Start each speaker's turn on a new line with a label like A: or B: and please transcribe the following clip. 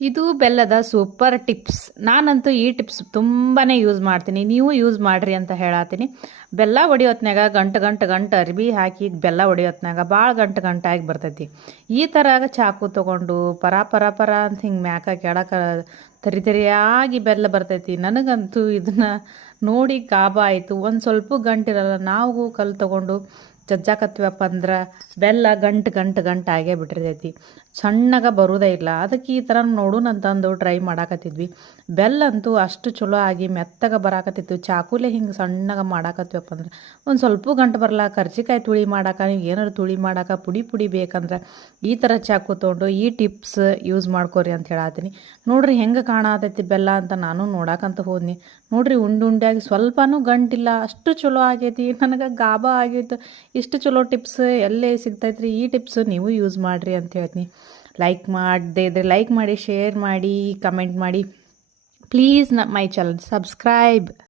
A: ಇದು ಬೆಲ್ಲದ super tips ನಾನಂತೂ ಈ ಟಿಪ್ಸ್ ತುಂಬಾ ಯೂಸ್ ಮಾಡ್ತೀನಿ. ನೀವು ಯೂಸ್ ಮಾಡ್ರಿ ಅಂತ ಹೇಳತ್ತೀನಿ ಬೆಲ್ಲ ಹೊಡಿಯೋತ್ನಾಗ ಗಂಟು ಗಂಟು ಗಂಟು ಅರ್ಬಿ ಹಾಕಿ ಬೆಲ್ಲ ಹೊಡಿಯೋತ್ನಾಗ ಭಾಳ ಗಂಟು ಗಂಟಾಗಿ ಬರ್ತೈತಿ. ಈ ಥರ ಚಾಕು ತೊಗೊಂಡು ಪರ ಪರ ಪರ ಅಂತ ಹಿಂಗೆ ಮ್ಯಾಕ ಕೆಳಕ ತರಿ ತರಿಯಾಗಿ ಬೆಲ್ಲ ಬರ್ತೈತಿ. ನನಗಂತೂ ಇದನ್ನು ನೋಡಿ ಕಾಬ ಆಯಿತು. ಒಂದು ಸ್ವಲ್ಪ ಗಂಟಿರಲ್ಲ, ನಾವು ಕಲ್ಲು ತೊಗೊಂಡು ಜಜ್ಜಾಕತ್ವಪ್ಪ ಅಂದ್ರೆ ಬೆಲ್ಲ ಗಂಟು ಗಂಟು ಗಂಟು ಆಗೇ ಬಿಟ್ಟಿರ್ತೈತಿ. ಸಣ್ಣಗೆ ಬರೋದೇ ಇಲ್ಲ. ಅದಕ್ಕೆ ಈ ಥರ ನೋಡೋಣ ಅಂತಂದು ಟ್ರೈ ಮಾಡಾಕತ್ತಿದ್ವಿ. ಬೆಲ್ಲ ಅಂತೂ ಅಷ್ಟು ಚಲೋ ಆಗಿ ಮೆತ್ತಗೆ ಬರಾಕತ್ತಿತ್ತು. ಚಾಕುಲೆ ಹಿಂಗೆ ಸಣ್ಣಗೆ ಮಾಡಾಕತ್ವಪ್ಪ ಅಂದ್ರೆ ಒಂದು ಸ್ವಲ್ಪ ಗಂಟು ಬರಲ್ಲ ಕರ್ಜಿಕಾಯಿ ತುಳಿ ಮಾಡಾಕ, ನೀವು ಏನಾರು ತುಳಿ ಮಾಡಾಕ, ಪುಡಿ ಪುಡಿ ಬೇಕಂದ್ರೆ ಈ ಥರ ಚಾಕು ತೊಗೊಂಡು ಈ ಟಿಪ್ಸ್ ಯೂಸ್ ಮಾಡ್ಕೊರಿ ಅಂತ ಹೇಳತ್ತೀನಿ ನೋಡ್ರಿ ಹೆಂಗೆ ಕಾಣತೈತಿ ಬೆಲ್ಲ ಅಂತ ನಾನು ನೋಡಾಕಂತ ಹೋದ್ನಿ. ನೋಡ್ರಿ ಉಂಡು ಉಂಡಾಗಿ ಸ್ವಲ್ಪನೂ ಗಂಟಿಲ್ಲ ಅಷ್ಟು ಚಲೋ ಆಗೈತಿ. ನನಗೆ ಗಾಬ ಆಗೈತು. ಇಷ್ಟು ಚಲೋ ಟಿಪ್ಸ್ ಎಲ್ಲೇ ಸಿಗ್ತೈತ್ರಿ, ಈ ಟಿಪ್ಸ್ ನೀವು ಯೂಸ್ ಮಾಡಿರಿ ಅಂತ ಹೇಳ್ತೀನಿ. ಲೈಕ್ ಮಾಡದೇ ಇದ್ರೆ ಲೈಕ್ ಮಾಡಿ ಶೇರ್ ಮಾಡಿ ಕಮೆಂಟ್ ಮಾಡಿ. ಪ್ಲೀಸ್ನ ಮೈ ಚಾನಲ್ ಸಬ್ಸ್ಕ್ರೈಬ್